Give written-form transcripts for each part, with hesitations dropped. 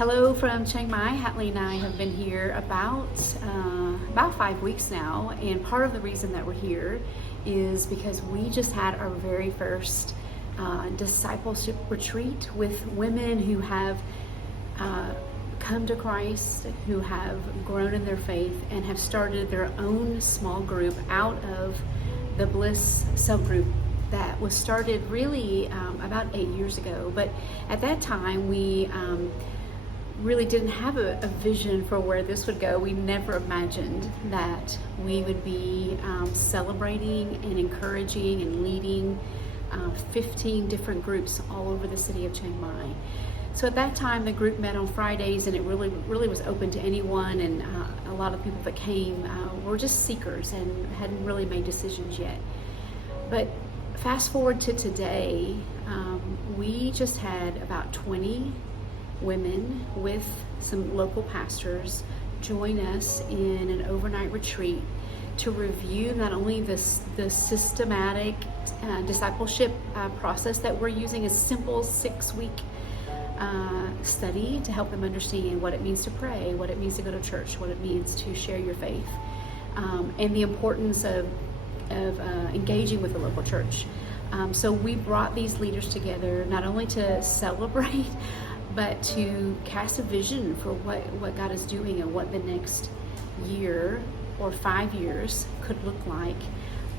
Hello from Chiang Mai. Hatley and I have been here about 5 weeks now, and part of the reason that we're here is because we just had our very first discipleship retreat with women who have come to Christ, who have grown in their faith, and have started their own small group out of the Bliss subgroup that was started really about 8 years ago. But at that time, we really didn't have a vision for where this would go. We never imagined that we would be celebrating and encouraging and leading 15 different groups all over the city of Chiang Mai. So at that time, the group met on Fridays, and it really was open to anyone, and a lot of people that came were just seekers and hadn't really made decisions yet. But fast forward to today, we just had about 20 women with some local pastors join us in an overnight retreat to review not only the systematic discipleship process that we're using, a simple 6-week study to help them understand what it means to pray, what it means to go to church, what it means to share your faith, and the importance of engaging with the local church. So we brought these leaders together not only to celebrate, but to cast a vision for what God is doing and what the next year or 5 years could look like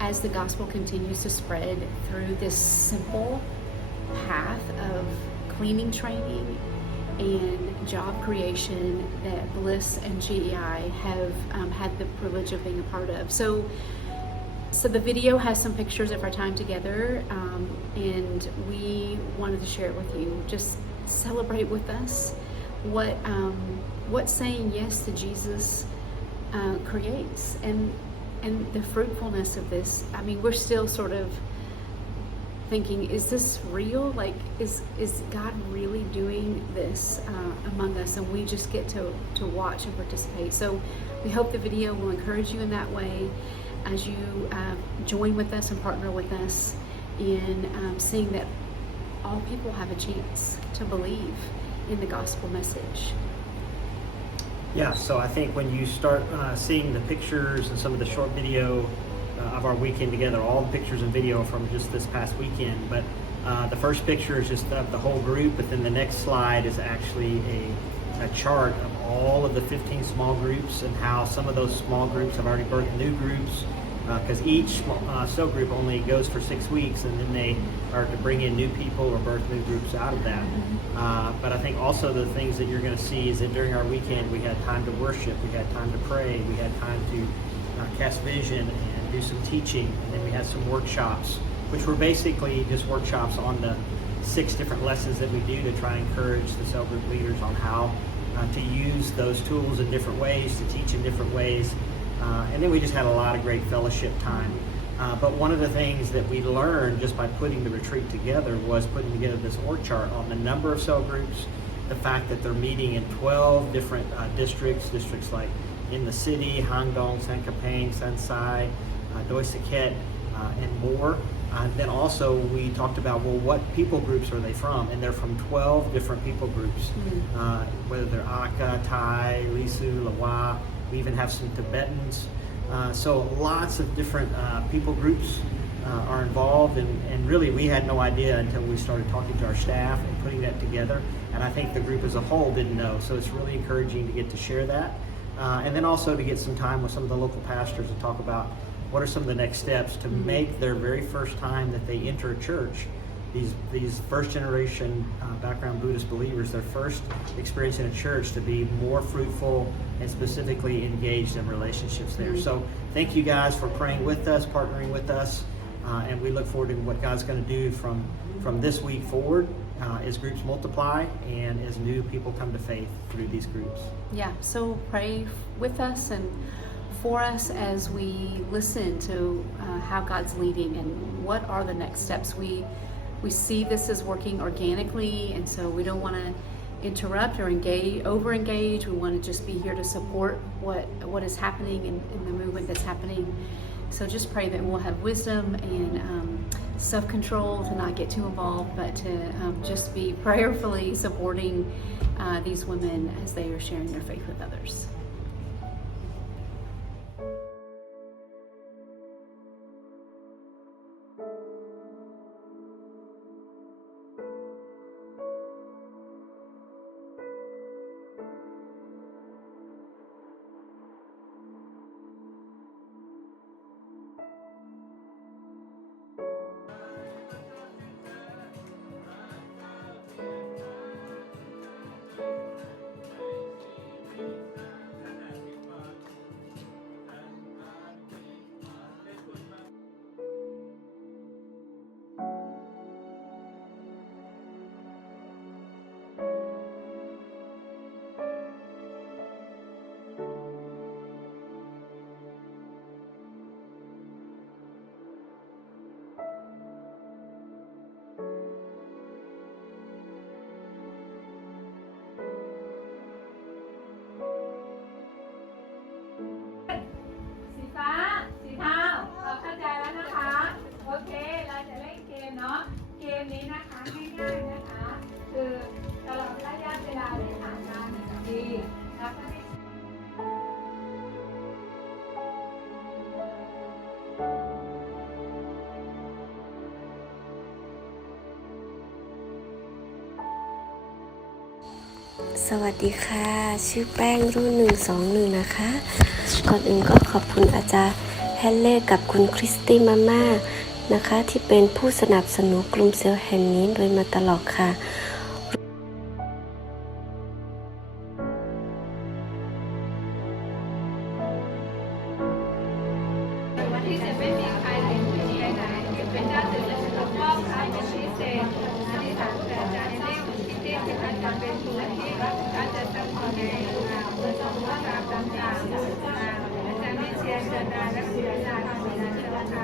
as the gospel continues to spread through this simple path of cleaning training and job creation that Bliss and GEI have had the privilege of being a part of. So the video has some pictures of our time together, and we wanted to share it with you. Just celebrate with us what saying yes to Jesus creates, and the fruitfulness of this. I mean, we're still sort of thinking, is this real? Like, is God really doing this among us? And we just get to watch and participate. So we hope the video will encourage you in that way as you join with us and partner with us in seeing that all people have a chance to believe in the gospel message. Yeah, so I think when you start seeing the pictures and some of the short video of our weekend together, all the pictures and video from just this past weekend, but the first picture is just of the whole group, but then the next slide is actually a chart of all of the 15 small groups and how some of those small groups have already birthed new groups, because each cell group only goes for 6 weeks, and then they are to bring in new people or birth new groups out of that. But I think also the things that you're going to see is that during our weekend we had time to worship, we had time to pray, we had time to cast vision and do some teaching, and then we had some workshops, which were basically just workshops on the 6 different lessons that we do to try and encourage the cell group leaders on how to use those tools in different ways, to teach in different ways. And then we just had a lot of great fellowship time. But one of the things that we learned just by putting the retreat together was putting together this org chart on the number of cell groups, the fact that they're meeting in 12 different districts like in the city, Hangdong, Sankapeng, Sansai, Doi Saket, and more. Then also we talked about, well, what people groups are they from? And they're from 12 different people groups, whether they're Aka, Thai, Lisu, Lawa. We even have some Tibetans. So lots of different people groups are involved, and really we had no idea until we started talking to our staff and putting that together. And I think the group as a whole didn't know. So it's really encouraging to get to share that. And then also to get some time with some of the local pastors and talk about what are some of the next steps to make their very first time that they enter a church, these first generation background Buddhist believers, their first experience in a church, to be more fruitful and specifically engaged in relationships there. So thank you guys for praying with us, partnering with us, and we look forward to what God's going to do from this week forward as groups multiply and as new people come to faith through these groups. Yeah, so pray with us and for us as we listen to how God's leading and what are the next steps. We see this as working organically, and so we don't want to interrupt or over-engage. We want to just be here to support what is happening in the movement that's happening. So just pray that we'll have wisdom and self-control to not get too involved, but to just be prayerfully supporting these women as they are sharing their faith with others.สีฟ้าสีเทาเราเข้าใจแล้วนะคะ โอเค เราจะเล่นเกมเนาะ เกมนี้นะคะง่ายๆนะคะ คือตลอดระยะเวลาที่ผ่านมา1 ปีเราก็ได้สวัสดีค่ะชื่อแป้งรุ่น121นะคะก่อนอื่นก็ขอบคุณอาจารย์แฮนเล่กับคุณคริสตี้มาม่านะคะที่เป็นผู้สนับสนุนกลุ่มเซลล์แห่งนี้โดยมาตลอดค่ะวันที่จะไม่มีใครเป็นผู้หญิงไปไหนเป็นเจ้าตื่นและฉลองมอบใครเป็นพิเศษอธิษฐานแต่อาจารย์เล่คุณคิดเต้ที่อาจารย์เป็นผู้ที่อาจารย์ทำคนในประสบว่าการต่างๆอาจารย์ไม่เชียร์เชิญนายและคุณอาจารย์ทำงานเชิญค่ะ